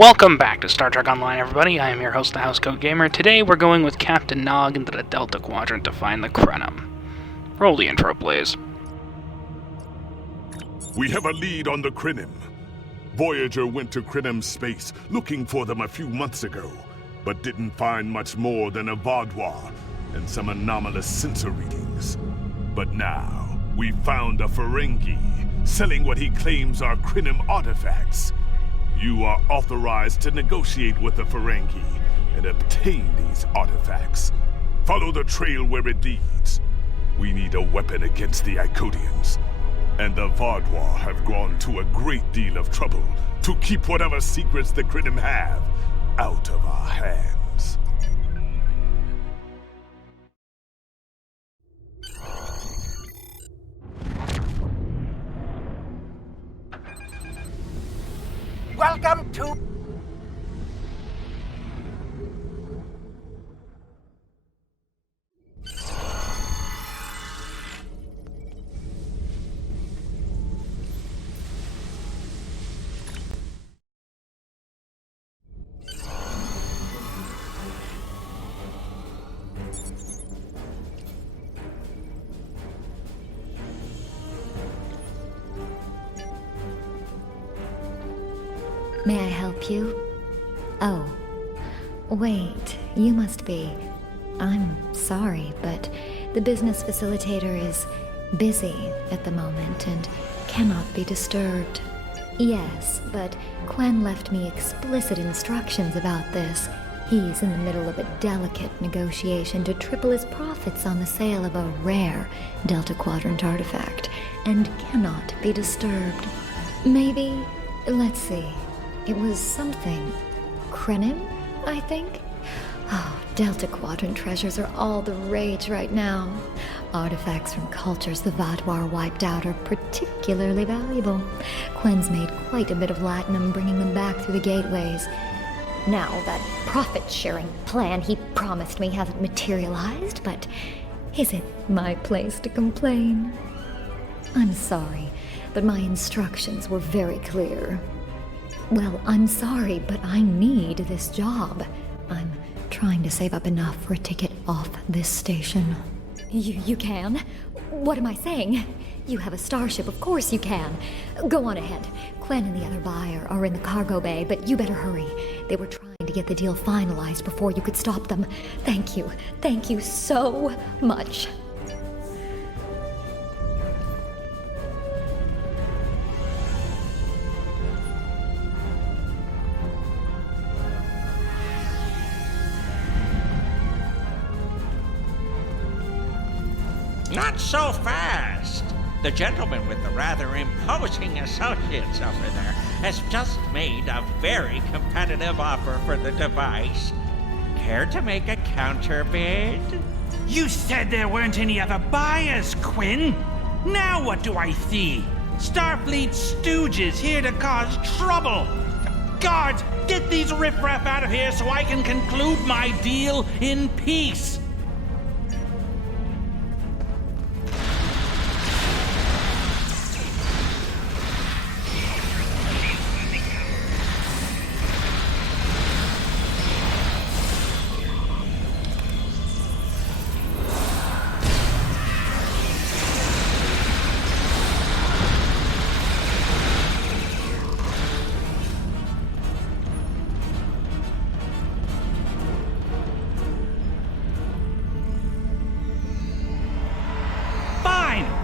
Welcome back to Star Trek Online, everybody. I am your host, the Housecoat Gamer. Today we're going with Captain Nog into the Delta Quadrant to find the Krenim. Roll the intro, please. We have a lead on the Krenim. Voyager went to Krenim space looking for them a few months ago, but didn't find much more than a Vaudois and some anomalous sensor readings. But now, we found a Ferengi selling what he claims are Krenim artifacts. You are authorized to negotiate with the Ferengi and obtain these artifacts. Follow the trail where it leads. We need a weapon against the Icodians. And the Vaudois have gone to a great deal of trouble to keep whatever secrets the Krenim have out of our hands. Welcome to... May I help you? Oh, wait, you must be... I'm sorry, but the business facilitator is busy at the moment and cannot be disturbed. Yes, but Quen left me explicit instructions about this. He's in the middle of a delicate negotiation to triple his profits on the sale of a rare Delta Quadrant artifact, and cannot be disturbed. Maybe, let's see... It was something. Krenim, I think? Oh, Delta Quadrant treasures are all the rage right now. Artifacts from cultures the Vaudois wiped out are particularly valuable. Quen's made quite a bit of latinum bringing them back through the gateways. Now, that profit-sharing plan he promised me hasn't materialized, but is it my place to complain? I'm sorry, but my instructions were very clear. Well, I'm sorry, but I need this job. I'm trying to save up enough for a ticket off this station. You can? What am I saying? You have a starship, of course you can. Go on ahead. Quen and the other buyer are in the cargo bay, but you better hurry. They were trying to get the deal finalized before you could stop them. Thank you so much. Not so fast! The gentleman with the rather imposing associates over there has just made a very competitive offer for the device. Care to make a counterbid? You said there weren't any other buyers, Quinn. Now what do I see? Starfleet stooges here to cause trouble. Guards, get these riffraff out of here so I can conclude my deal in peace.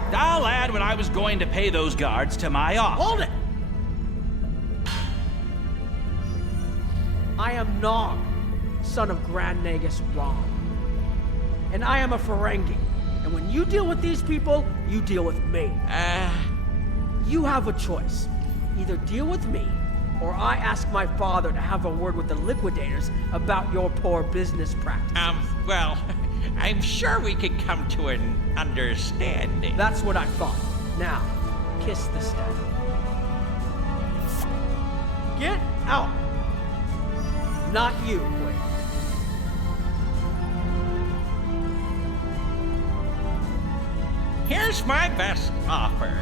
I'll add what I was going to pay those guards to my offer. Hold it! I am Nog, son of Grand Nagus Rom. And I am a Ferengi. And when you deal with these people, you deal with me. You have a choice. Either deal with me, or I ask my father to have a word with the liquidators about your poor business practices. Well, I'm sure we could come to an understanding. That's what I thought. Now, kiss the staff. Get out! Not you, Quinn. Here's my best offer.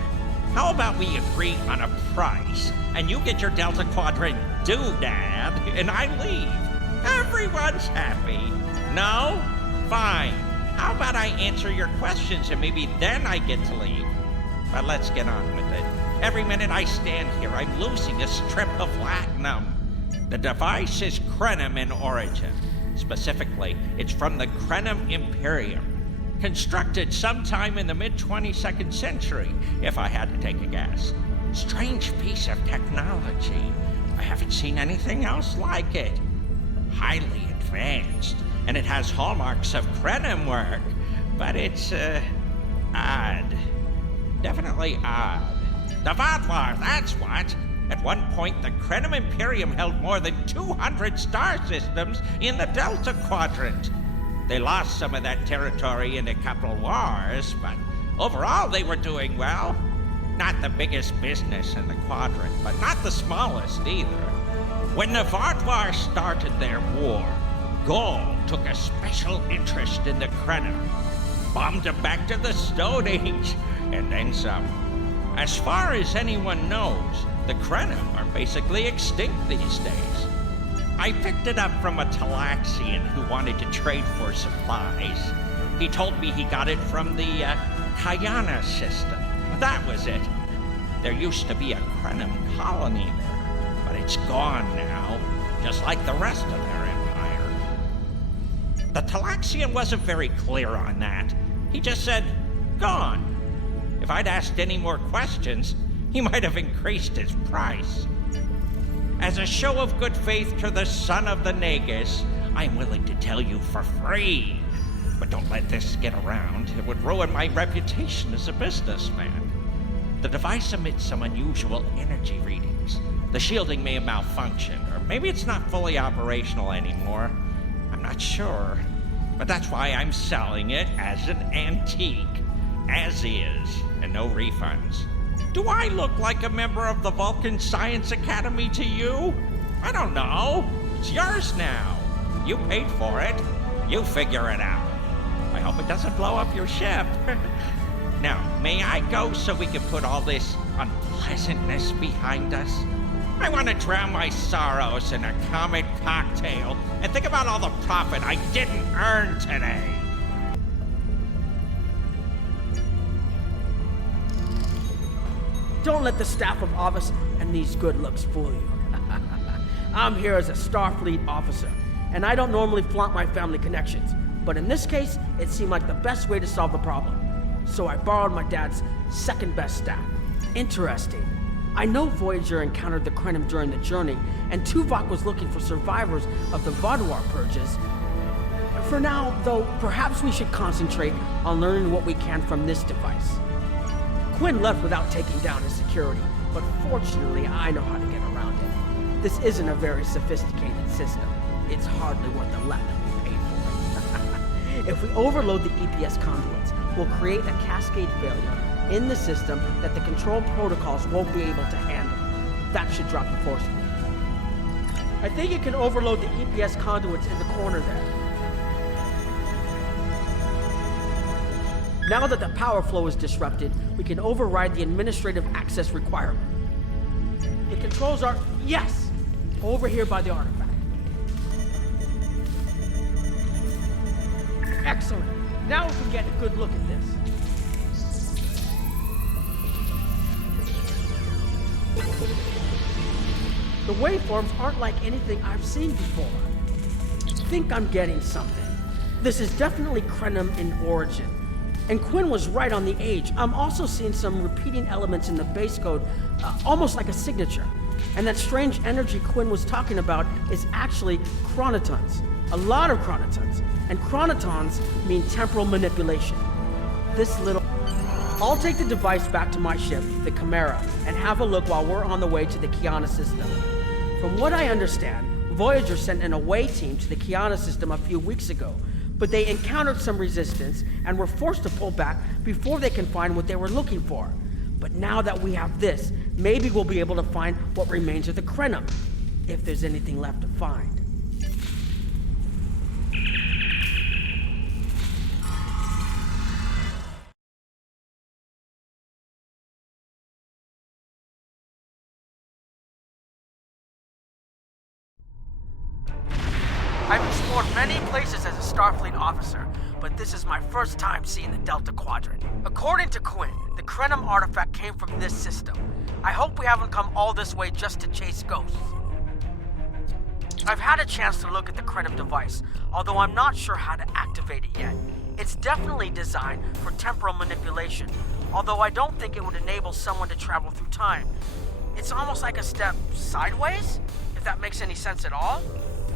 How about we agree on a price, and you get your Delta Quadrant doodad, and I leave. Everyone's happy. No? Fine. How about I answer your questions and maybe then I get to leave? But let's get on with it. Every minute I stand here, I'm losing a strip of platinum. The device is Krenim in origin. Specifically, it's from the Krenim Imperium. Constructed sometime in the mid-22nd century, if I had to take a guess. Strange piece of technology. I haven't seen anything else like it. Highly advanced, and it has hallmarks of Krenim work. But it's, odd. Definitely odd. The Vaadwaur, that's what! At one point, the Krenim Imperium held more than 200 star systems in the Delta Quadrant. They lost some of that territory in the Capital Wars, but overall they were doing well. Not the biggest business in the quadrant, but not the smallest either. When the Vaadwaur started their war, Gaul took a special interest in the Krenim, bombed them back to the Stone Age, and then some. As far as anyone knows, the Krenim are basically extinct these days. I picked it up from a Talaxian who wanted to trade for supplies. He told me he got it from the Kayana system. That was it. There used to be a Krenim colony there, but it's gone now, just like the rest of their empire. The Talaxian wasn't very clear on that. He just said, gone. If I'd asked any more questions, he might have increased his price. As a show of good faith to the son of the Nagus, I'm willing to tell you for free. But don't let this get around. It would ruin my reputation as a businessman. The device emits some unusual energy readings. The shielding may have malfunctioned, or maybe it's not fully operational anymore. I'm not sure. But that's why I'm selling it as an antique. As is, and no refunds. Do I look like a member of the Vulcan Science Academy to you? I don't know. It's yours now. You paid for it. You figure it out. I hope it doesn't blow up your ship. Now, may I go so we can put all this unpleasantness behind us? I want to drown my sorrows in a comet cocktail and think about all the profit I didn't earn today. Don't let the staff of Office and these good looks fool you. I'm here as a Starfleet officer, and I don't normally flaunt my family connections, but in this case, it seemed like the best way to solve the problem. So I borrowed my dad's second best staff. Interesting. I know Voyager encountered the Krenim during the journey, and Tuvok was looking for survivors of the Vaadwaur purges. For now, though, perhaps we should concentrate on learning what we can from this device. Quinn left without taking down his security, but fortunately I know how to get around it. This isn't a very sophisticated system. It's hardly worth the lemon we paid for it. If we overload the EPS conduits, we'll create a cascade failure in the system that the control protocols won't be able to handle. That should drop the force field. I think you can overload the EPS conduits in the corner there. Now that the power flow is disrupted, we can override the administrative access requirement. The controls are, yes, over here by the artifact. Excellent. Now we can get a good look at this. The waveforms aren't like anything I've seen before. I think I'm getting something. This is definitely Krenim in origin. And Quinn was right on the age. I'm also seeing some repeating elements in the base code, almost like a signature. And that strange energy Quinn was talking about is actually chronotons. A lot of chronotons. And chronotons mean temporal manipulation. I'll take the device back to my ship, the Chimera, and have a look while we're on the way to the Kiana system. From what I understand, Voyager sent an away team to the Kiana system a few weeks ago, but they encountered some resistance and were forced to pull back before they can find what they were looking for. But now that we have this, maybe we'll be able to find what remains of the Krenim, if there's anything left to find. I've explored many places as a Starfleet officer, but this is my first time seeing the Delta Quadrant. According to Quinn, the Krenim artifact came from this system. I hope we haven't come all this way just to chase ghosts. I've had a chance to look at the Krenim device, although I'm not sure how to activate it yet. It's definitely designed for temporal manipulation, although I don't think it would enable someone to travel through time. It's almost like a step sideways, if that makes any sense at all.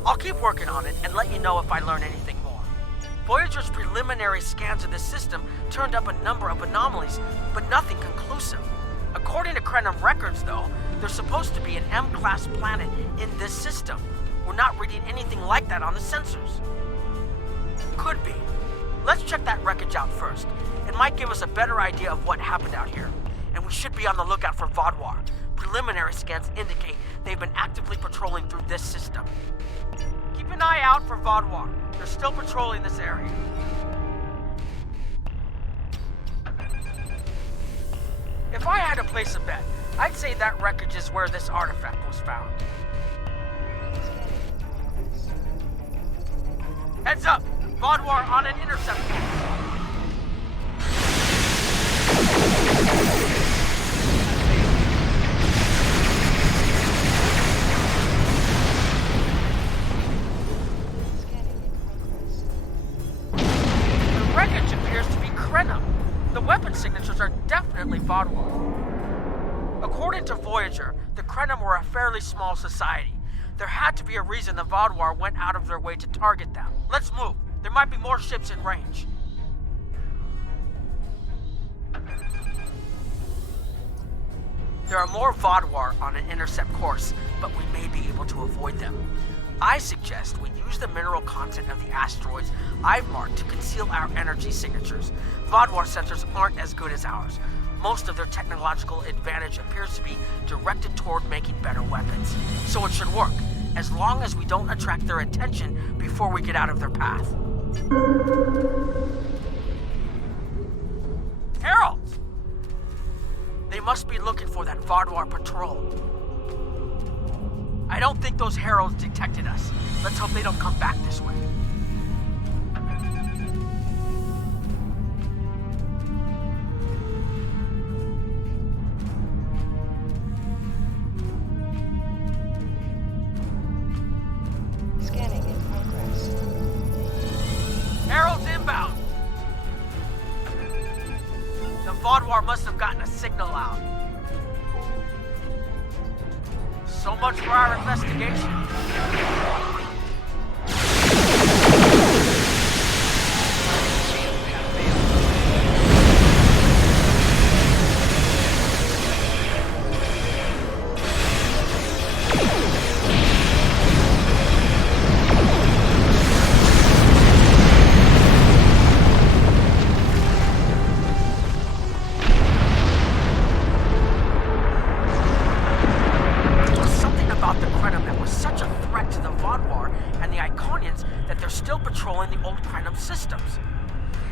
I'll keep working on it and let you know if I learn anything more. Voyager's preliminary scans of this system turned up a number of anomalies, but nothing conclusive. According to Krenim records, though, there's supposed to be an M-class planet in this system. We're not reading anything like that on the sensors. Could be. Let's check that wreckage out first. It might give us a better idea of what happened out here. And we should be on the lookout for Vaadwaur. Preliminary scans indicate they've been actively patrolling through this system. Keep an eye out for Vaadwaur. They're still patrolling this area. If I had to place a bet, I'd say that wreckage is where this artifact was found. Heads up! Vaadwaur on an intercept course. The wreckage appears to be Krenim. The weapon signatures are definitely Vaadwaur. According to Voyager, the Krenim were a fairly small society. There had to be a reason the Vaadwaur went out of their way to target them. Let's move. There might be more ships in range. There are more Vaadwaur on an intercept course, but we may be able to avoid them. I suggest we use the mineral content of the asteroids I've marked to conceal our energy signatures. Vaadwaur sensors aren't as good as ours. Most of their technological advantage appears to be directed toward making better weapons. So it should work, as long as we don't attract their attention before we get out of their path. Heralds! They must be looking for that Vaadwaur patrol. I don't think those heralds detected us. Let's hope they don't come back this way. Scanning in progress. Heralds inbound! The Vaadwaur must have gotten a signal out. So much for our investigation.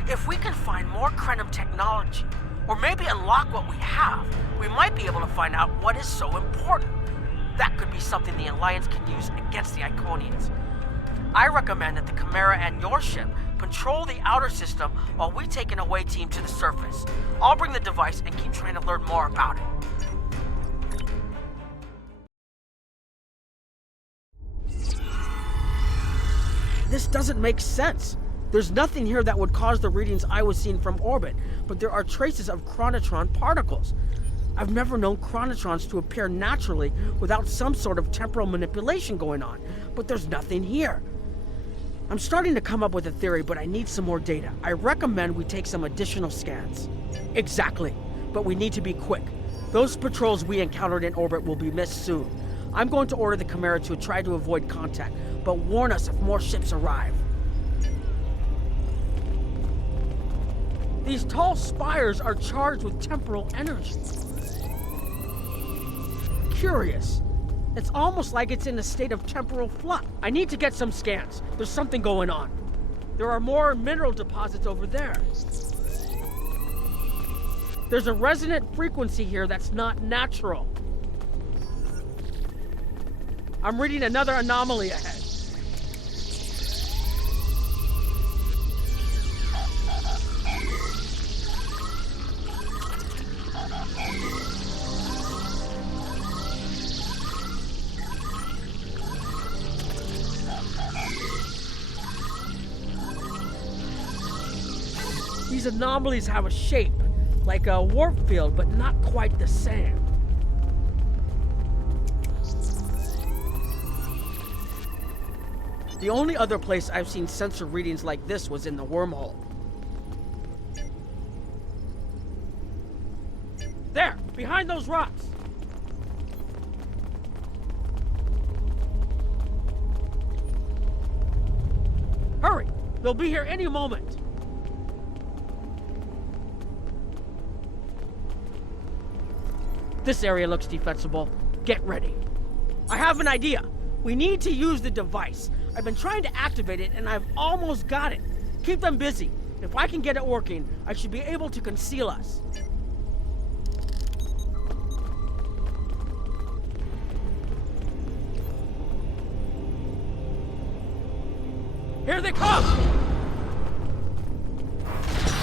If we can find more Krenim technology, or maybe unlock what we have, we might be able to find out what is so important. That could be something the Alliance can use against the Iconians. I recommend that the Chimera and your ship patrol the outer system while we take an away team to the surface. I'll bring the device and keep trying to learn more about it. This doesn't make sense. There's nothing here that would cause the readings I was seeing from orbit, but there are traces of chronotron particles. I've never known chronotrons to appear naturally without some sort of temporal manipulation going on, but there's nothing here. I'm starting to come up with a theory, but I need some more data. I recommend we take some additional scans. Exactly, but we need to be quick. Those patrols we encountered in orbit will be missed soon. I'm going to order the Chimera to try to avoid contact, but warn us if more ships arrive. These tall spires are charged with temporal energy. Curious. It's almost like it's in a state of temporal flux. I need to get some scans. There's something going on. There are more mineral deposits over there. There's a resonant frequency here that's not natural. I'm reading another anomaly ahead. These anomalies have a shape, like a warp field, but not quite the same. The only other place I've seen sensor readings like this was in the wormhole. There, behind those rocks. Hurry, they'll be here any moment. This area looks defensible. Get ready. I have an idea. We need to use the device. I've been trying to activate it, and I've almost got it. Keep them busy. If I can get it working, I should be able to conceal us. Here they come!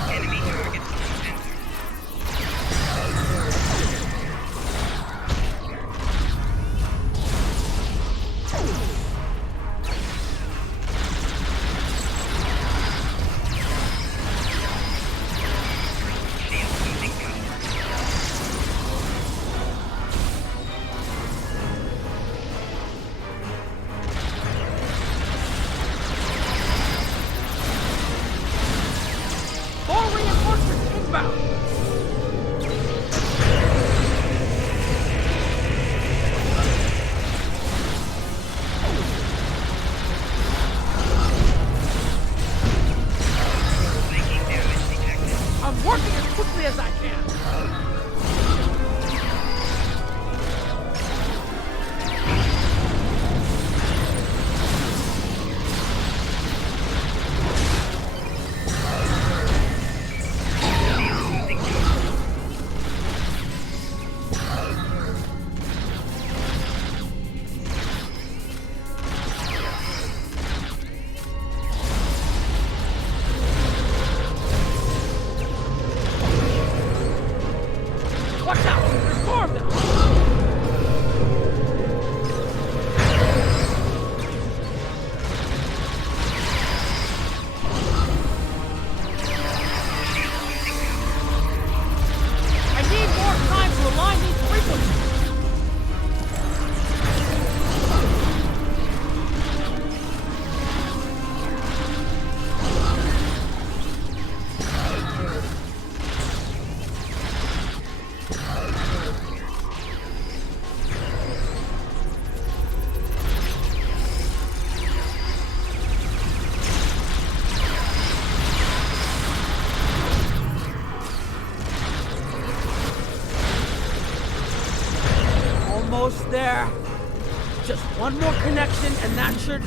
Enemy target detected. Shield losing power. More reinforcements inbound! Making damage detected. I'm working as quickly as I can. Shield losing power. Watch out! There's more of them! I need more time to align these frequencies! Almost there. Just one more connection and that should...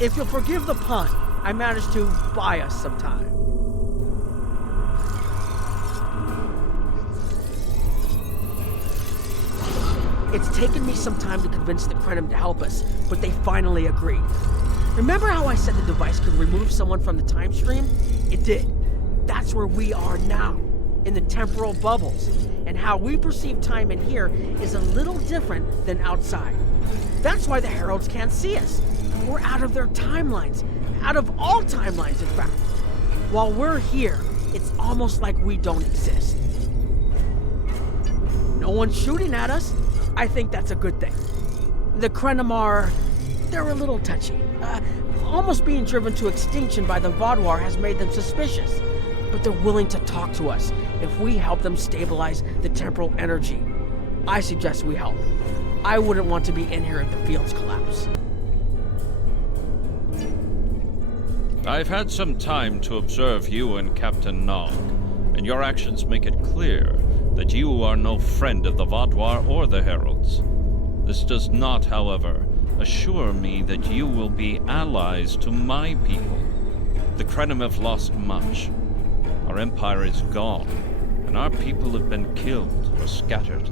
If you'll forgive the pun, I managed to buy us some time. It's taken me some time to convince the Krenim to help us, but they finally agreed. Remember how I said the device could remove someone from the time stream? It did. That's where we are now, in the temporal bubbles. And how we perceive time in here is a little different than outside. That's why the Heralds can't see us. We're out of their timelines. Out of all timelines, in fact. While we're here, it's almost like we don't exist. No one's shooting at us. I think that's a good thing. The Krenim they're a little touchy. Almost being driven to extinction by the Vaadwaur has made them suspicious. But they're willing to talk to us if we help them stabilize the temporal energy. I suggest we help. I wouldn't want to be in here if the fields collapse. I've had some time to observe you and Captain Nog, and your actions make it clear that you are no friend of the Vaadwaur or the Heralds. This does not, however, assure me that you will be allies to my people. The Krenim have lost much. Our empire is gone, and our people have been killed or scattered.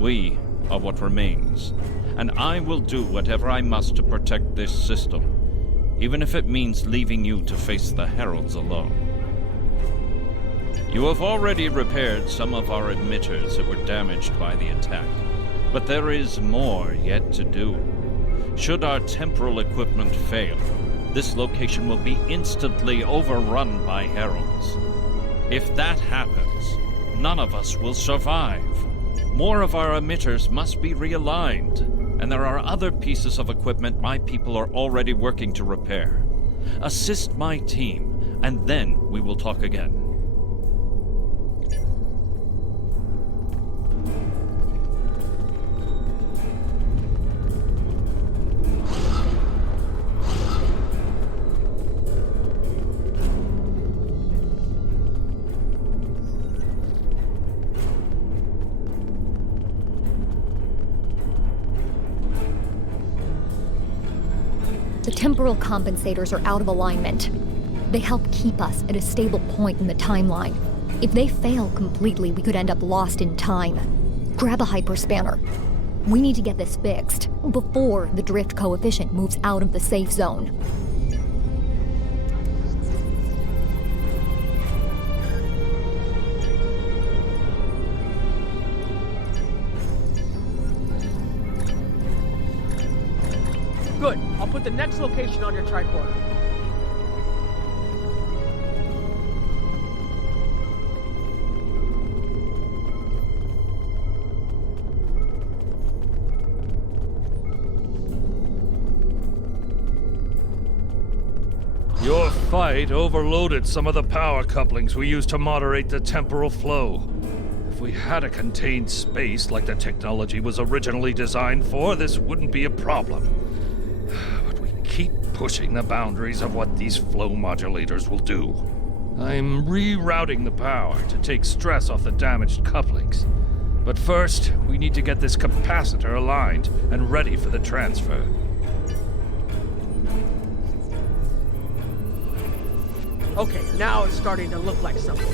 We are what remains, and I will do whatever I must to protect this system, even if it means leaving you to face the Heralds alone. You have already repaired some of our emitters that were damaged by the attack, but there is more yet to do. Should our temporal equipment fail, this location will be instantly overrun by Heralds. If that happens, none of us will survive. More of our emitters must be realigned, and there are other pieces of equipment my people are already working to repair. Assist my team, and then we will talk again. The temporal compensators are out of alignment. They help keep us at a stable point in the timeline. If they fail completely, we could end up lost in time. Grab a hyperspanner. We need to get this fixed before the drift coefficient moves out of the safe zone. Good. I'll put the next location on your tricorder. Your fight overloaded some of the power couplings we used to moderate the temporal flow. If we had a contained space like the technology was originally designed for, this wouldn't be a problem. But we keep pushing the boundaries of what these flow modulators will do. I'm rerouting the power to take stress off the damaged couplings. But first, we need to get this capacitor aligned and ready for the transfer. Okay, now it's starting to look like something.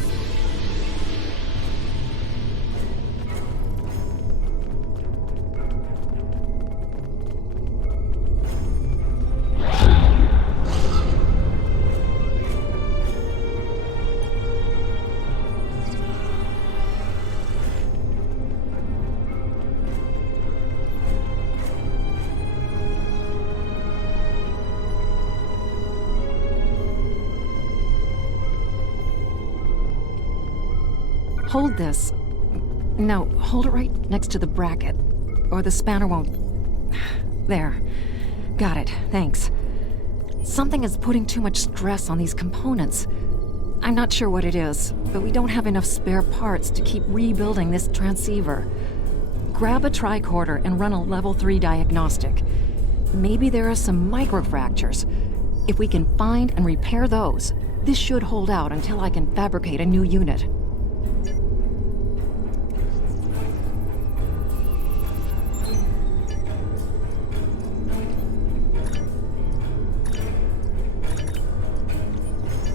Hold this. No, hold it right next to the bracket, or the spanner won't... There. Got it, thanks. Something is putting too much stress on these components. I'm not sure what it is, but we don't have enough spare parts to keep rebuilding this transceiver. Grab a tricorder and run a level 3 diagnostic. Maybe there are some microfractures. If we can find and repair those, this should hold out until I can fabricate a new unit.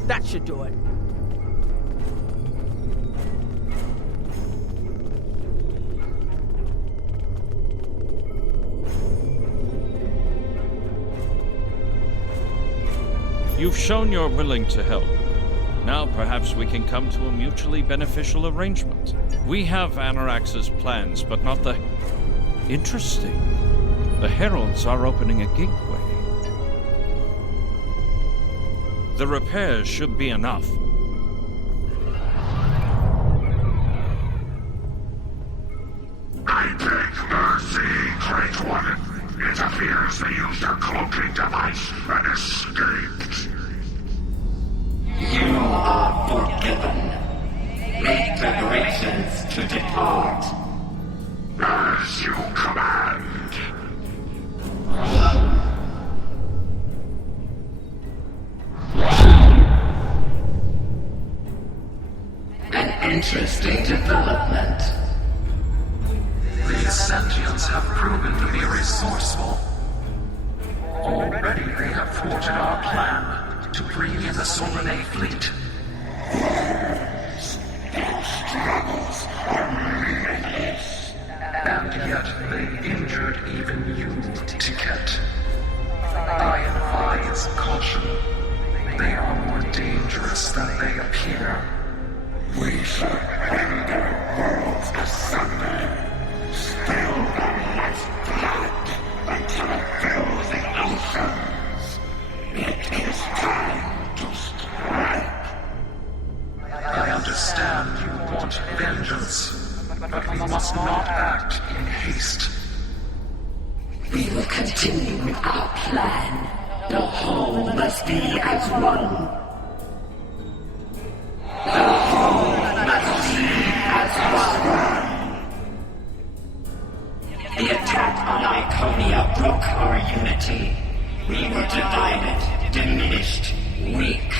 That should do it. You've shown you're willing to help. Now perhaps we can come to a mutually beneficial arrangement. We have Anorax's plans, but not the... Interesting. The Heralds are opening a gateway. The repairs should be enough. I beg mercy, Great One. It appears they used a cloaking device and escaped. You are forgiven. Make preparations to depart. As you command. An interesting development. These sentients have proven to be resourceful. Already they have thwarted our plan to bring in the Solanae fleet. Their struggles are limitless. And yet they injured even you, Ticket. I advise caution. They are more dangerous than they appear. We should render worlds asunder. Spill the last blood until it fills the oceans. It is time to strike. I understand you want vengeance, but we must not act in haste. We will continue with our plan. The whole must be as one. The whole must be as one. The attack on Iconia broke our unity. We were divided, diminished, weak.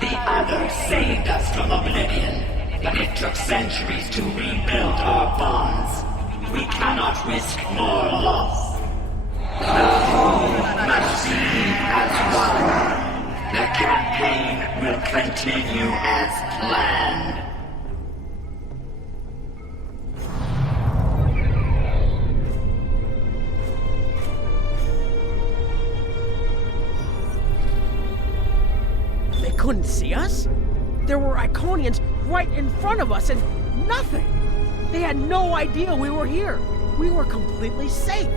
The others saved us from oblivion, but it took centuries to rebuild our bonds. We cannot risk more loss. The whole must be as one. The campaign will continue as planned. They couldn't see us? There were Iconians right in front of us and nothing! They had no idea we were here. We were completely safe.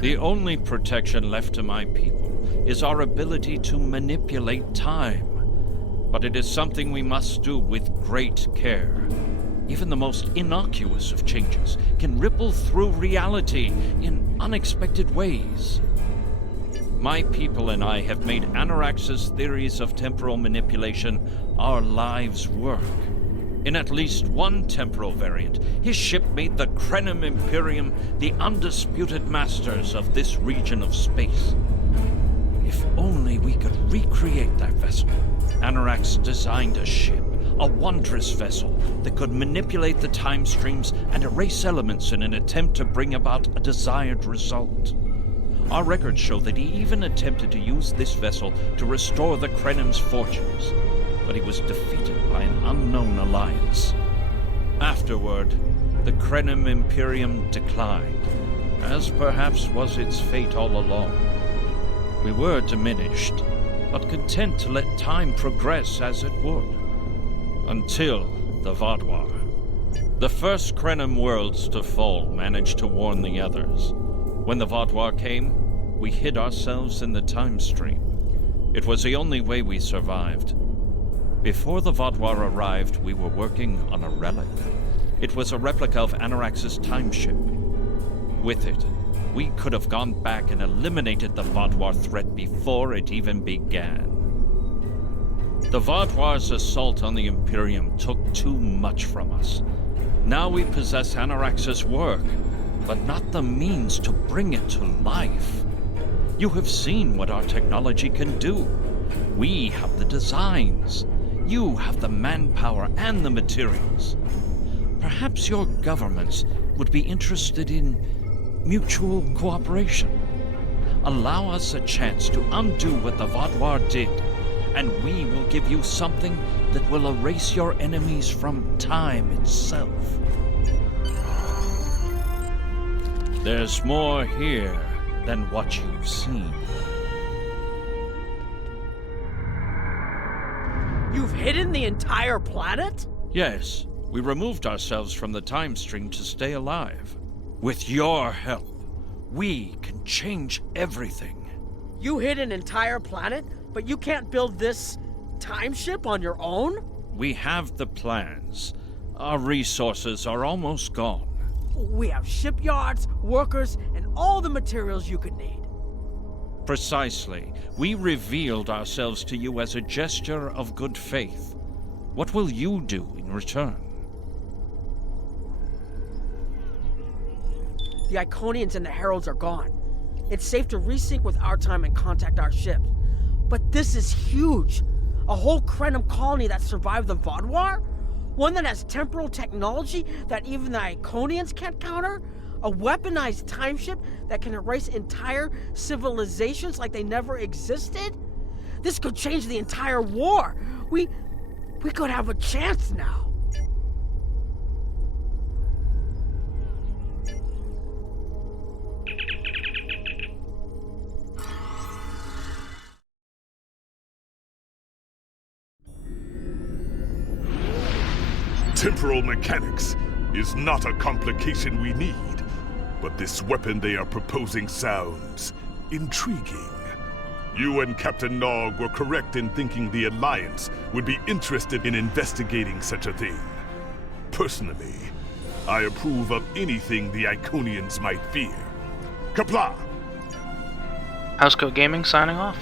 The only protection left to my people is our ability to manipulate time. But it is something we must do with great care. Even the most innocuous of changes can ripple through reality in unexpected ways. My people and I have made Anorax's theories of temporal manipulation our lives' work. In at least one temporal variant, his ship made the Krenim Imperium the undisputed masters of this region of space. If only we could recreate that vessel. Anorax designed a ship, a wondrous vessel that could manipulate the time streams and erase elements in an attempt to bring about a desired result. Our records show that he even attempted to use this vessel to restore the Krenim's fortunes, but he was defeated by an unknown alliance. Afterward, the Krenim Imperium declined, as perhaps was its fate all along. We were diminished, but content to let time progress as it would. Until the Vaadwaur. The first Krenim worlds to fall managed to warn the others. When the Vaadwaur came, we hid ourselves in the time stream. It was the only way we survived. Before the Vaadwaur arrived, we were working on a relic. It was a replica of Anorax's time ship. With it, we could have gone back and eliminated the Vaadwaur threat before it even began. The Vaadwaur's assault on the Imperium took too much from us. Now we possess Anorax's work, but not the means to bring it to life. You have seen what our technology can do. We have the designs. You have the manpower and the materials. Perhaps your governments would be interested in mutual cooperation. Allow us a chance to undo what the Vaadwaur did, and we will give you something that will erase your enemies from time itself. There's more here than what you've seen. You've hidden the entire planet? Yes, we removed ourselves from the time stream to stay alive. With your help, we can change everything. You hid an entire planet, but you can't build this time ship on your own? We have the plans. Our resources are almost gone. We have shipyards, workers, and all the materials you could need. Precisely. We revealed ourselves to you as a gesture of good faith. What will you do in return? The Iconians and the Heralds are gone. It's safe to resync with our time and contact our ships. But this is huge. A whole Krenim colony that survived the VOD War? One that has temporal technology that even the Iconians can't counter? A weaponized time ship that can erase entire civilizations like they never existed? This could change the entire war. We could have a chance now. Temporal mechanics is not a complication we need, but this weapon they are proposing sounds intriguing. You and Captain Nog were correct in thinking the Alliance would be interested in investigating such a thing. Personally, I approve of anything the Iconians might fear. Kapla! Housecoat Gaming signing off.